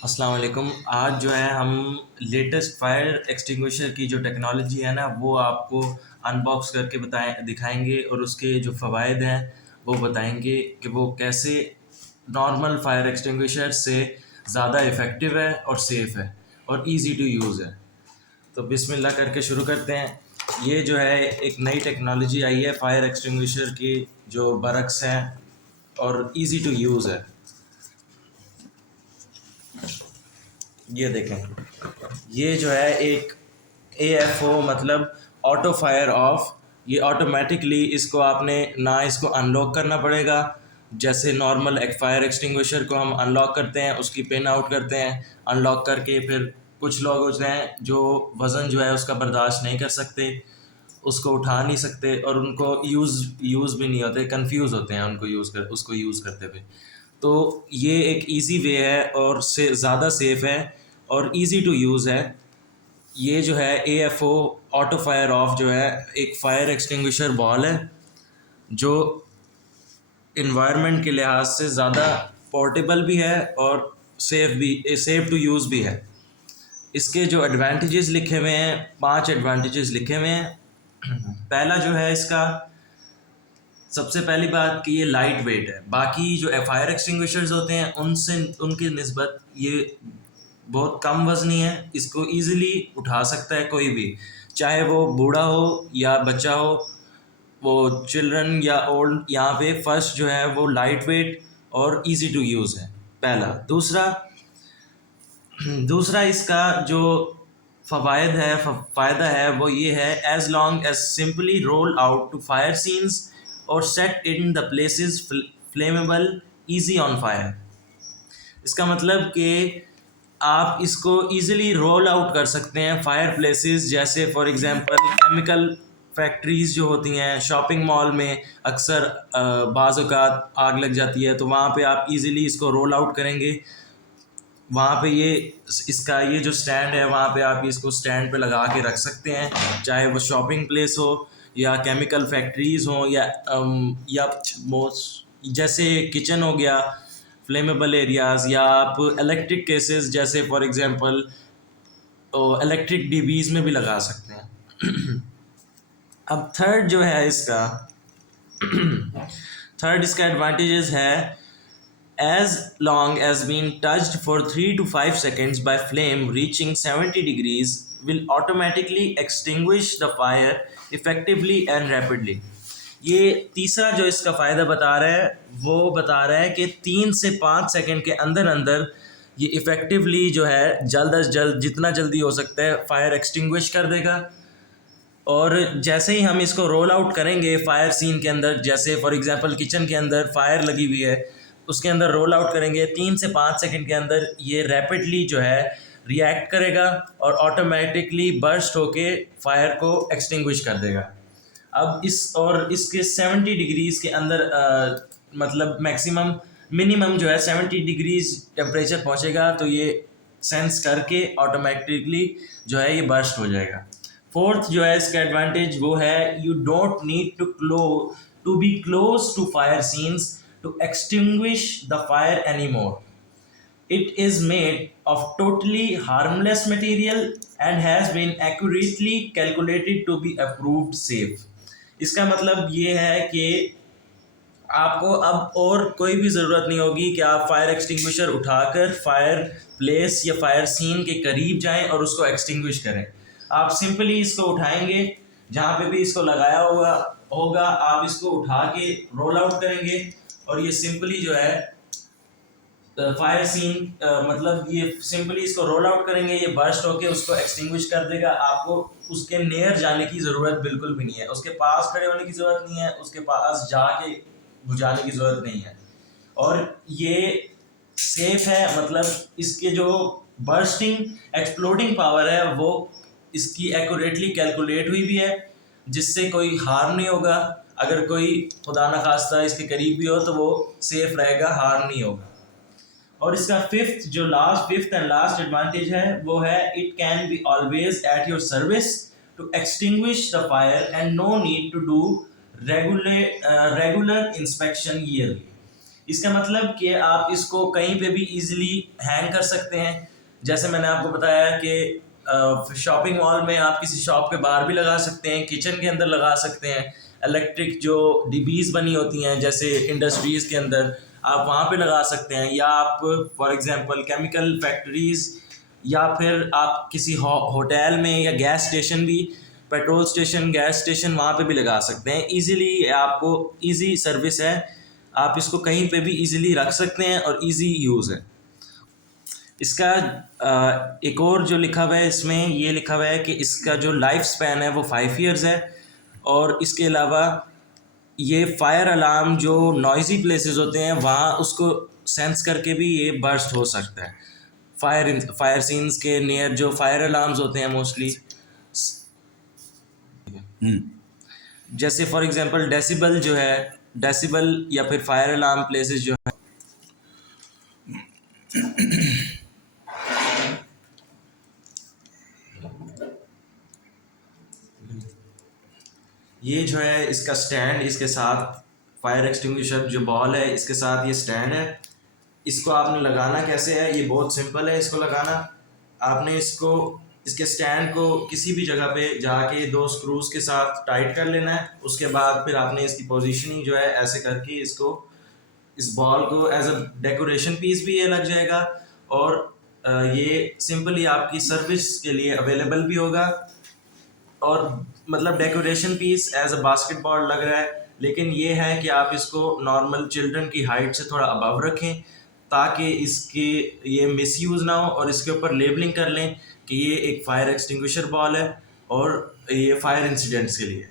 अस्सलाम वालेकुम। आज जो है हम लेटेस्ट फायर एक्सटिंग्विशर की जो टेक्नोलॉजी है ना वो आपको अनबॉक्स करके दिखाएंगे और उसके जो फ़वाइद हैं वो बताएंगे कि वो कैसे नॉर्मल फायर एक्सटिंग्विशर से ज़्यादा इफ़ेक्टिव है और सेफ़ है और इजी टू यूज़ है। तो बिस्मिल्लाह करके शुरू करते हैं। ये जो है एक नई टेक्नोलॉजी आई है फायर एक्सटिंग्विशर की जो बरक्स हैं और इजी टू यूज़ है। ये देखें, ये जो है एक AFO मतलब ऑटो फायर ऑफ। ये ऑटोमेटिकली इसको आपने ना इसको अनलॉक करना पड़ेगा, जैसे नॉर्मल एक फायर एक्सटिंग्विशर को हम अनलॉक करते हैं, उसकी पिन आउट करते हैं, अनलॉक करके फिर कुछ लोग होते हैं जो वज़न जो है उसका बर्दाश्त नहीं कर सकते, उसको उठा नहीं सकते और उनको यूज़ भी नहीं होते, कंफ्यूज होते हैं उनको उसको यूज़ करते हुए। तो ये एक इजी वे है और से ज़्यादा सेफ़ है और इजी टू यूज़ है। ये जो है AFO ऑटो फायर ऑफ जो है एक फायर एक्सटिंग्विशर बॉल है जो इन्वायरमेंट के लिहाज से ज़्यादा पोर्टेबल भी है और सेफ़ टू यूज़ भी है। इसके जो एडवांटेजेस लिखे हुए हैं, 5 एडवांटेजेस लिखे हुए हैं। पहला जो है इसका, सबसे पहली बात कि ये लाइट वेट है। बाकी जो फायर एक्सटिंग्विशर्स होते हैं उनसे उनकी निस्बत ये बहुत कम वज़नी है। इसको ईज़िली उठा सकता है कोई भी, चाहे वो बूढ़ा हो या बच्चा हो, वो चिल्ड्रन या ओल्ड। यहाँ पे फर्स्ट जो है वो लाइट वेट और इजी टू यूज़ है, पहला। दूसरा दूसरा इसका जो फ़ायदा है वो ये है, as long as simply roll out to fire scenes और set in the places flammable easy on fire. इसका मतलब कि आप इसको ईज़िली रोल आउट कर सकते हैं फायर प्लेसेस, जैसे फॉर एग्ज़ाम्पल केमिकल फैक्ट्रीज़ जो होती हैं, शॉपिंग मॉल में अक्सर बाज़ औक़ात आग लग जाती है, तो वहाँ पे आप ईज़िली इसको रोल आउट करेंगे। वहाँ पे इसका ये जो स्टैंड है वहाँ पे आप इसको स्टैंड पे लगा के रख सकते हैं, चाहे वो शॉपिंग प्लेस हो या केमिकल फैक्ट्रीज़ हों या मोस्ट जैसे किचन हो गया, फ्लेमेबल एरियाज़, या आप इलेक्ट्रिक केसेस जैसे फॉर एग्ज़ाम्पल इलेक्ट्रिक डीबीज़ में भी लगा सकते हैं। अब थर्ड इसका एडवांटेजेस है, as long as being touched for 3 to 5 seconds by flame reaching 70 degrees will automatically extinguish the fire effectively and rapidly। ये तीसरा जो इसका फ़ायदा बता रहा है वो बता रहा है कि 3 से 5 सेकंड के अंदर अंदर ये इफ़ेक्टिवली जो है जल्द अज जल्द जितना जल्दी हो सकता है फायर एक्सटिंग्विश कर देगा। और जैसे ही हम इसको रोल आउट करेंगे फायर सीन के अंदर, जैसे फॉर एग्जांपल किचन के अंदर फायर लगी हुई है, उसके अंदर रोल आउट करेंगे, 3 से 5 सेकंड के अंदर ये रैपिडली जो है रिएक्ट करेगा और ऑटोमेटिकली बर्स्ट होके फायर को एक्सटिंग्विश कर देगा। अब इसके 70 डिग्रीज़ के अंदर मतलब मिनिमम जो है 70 डिग्रीज़ टेम्परेचर पहुंचेगा, तो ये सेंस करके ऑटोमेटिकली जो है ये बर्स्ट हो जाएगा। फोर्थ जो है इसका एडवांटेज वो है, you don't need to be close to fire scenes to extinguish the fire any more. It is made of totally harmless material and has been accurately calculated to be approved safe। इसका मतलब ये है कि आपको अब और कोई भी ज़रूरत नहीं होगी कि आप फायर एक्सटिंग्विशर उठाकर फायर प्लेस या फायर सीन के करीब जाएं और उसको एक्सटिंग्विश करें। आप सिंपली इसको उठाएंगे, जहाँ पे भी इसको लगाया होगा आप इसको उठा के रोल आउट करेंगे और ये सिंपली जो है फायर सीन मतलब ये सिंपली इसको रोल आउट करेंगे, ये बर्स्ट होके उसको एक्सटिंग्विश कर देगा। आपको उसके नियर जाने की ज़रूरत बिल्कुल भी नहीं है, उसके पास खड़े होने की ज़रूरत नहीं है, उसके पास जाके बुझाने की ज़रूरत नहीं है। और ये सेफ है, मतलब इसके जो बर्स्टिंग एक्सप्लोडिंग पावर है वो इसकी एक्यूरेटली कैलकुलेट हुई भी है, जिससे कोई हार्म नहीं होगा। अगर कोई खुदा न खास्ता इसके करीब भी हो तो वो सेफ रहेगा, हार्म नहीं होगा। और इसका फिफ्थ एंड लास्ट एडवांटेज है वो है, it can be always at your service to extinguish the fire and no need to do regular inspection yearly. इसका मतलब कि आप इसको कहीं पे भी इजीली हैंग कर सकते हैं। जैसे मैंने आपको बताया कि शॉपिंग मॉल में आप किसी शॉप के बाहर भी लगा सकते हैं, किचन के अंदर लगा सकते हैं, इलेक्ट्रिक जो डिबीज बनी होती हैं जैसे इंडस्ट्रीज़ के अंदर आप वहाँ पे लगा सकते हैं, या आप फॉर एग्जांपल केमिकल फैक्ट्रीज़, या फिर आप किसी होटल में या गैस स्टेशन भी, पेट्रोल स्टेशन, गैस स्टेशन, वहाँ पे भी लगा सकते हैं इजीली। आपको इजी सर्विस है, आप इसको कहीं पे भी इजीली रख सकते हैं और इजी यूज़ है इसका। एक और जो लिखा हुआ है इसमें, ये लिखा हुआ है कि इसका जो लाइफ स्पैन है वो 5 ईयर्स है, और इसके अलावा ये फायर अलार्म जो नॉइजी प्लेसेस होते हैं वहाँ उसको सेंस करके भी ये बर्स्ट हो सकता है। फायर सीन्स के नियर जो फायर अलार्म्स होते हैं मोस्टली, जैसे फॉर एग्जांपल डेसिबल जो है, डेसिबल या फिर फायर अलार्म प्लेसेस जो है, ये जो है इसका स्टैंड, इसके साथ फायर एक्सटिंग्विशर जो बॉल है इसके साथ ये स्टैंड है। इसको आपने लगाना कैसे है, ये बहुत सिंपल है इसको लगाना। आपने इसको, इसके स्टैंड को किसी भी जगह पे जाके 2 स्क्रूज के साथ टाइट कर लेना है। उसके बाद फिर आपने इसकी पोजीशनिंग जो है ऐसे करके इसको, इस बॉल को एज अ डेकोरेशन पीस भी ये लग जाएगा, और ये सिंपली आपकी सर्विस के लिए अवेलेबल भी होगा। और मतलब decoration piece as a basketball लग रहा है, लेकिन ये है कि आप इसको नॉर्मल चिल्ड्रन की हाइट से थोड़ा अबव रखें ताकि इसकी ये मिसयूज़ ना हो, और इसके ऊपर लेबलिंग कर लें कि ये एक फायर एक्सटिंग्विशर बॉल है और ये फायर इंसिडेंट्स के लिए।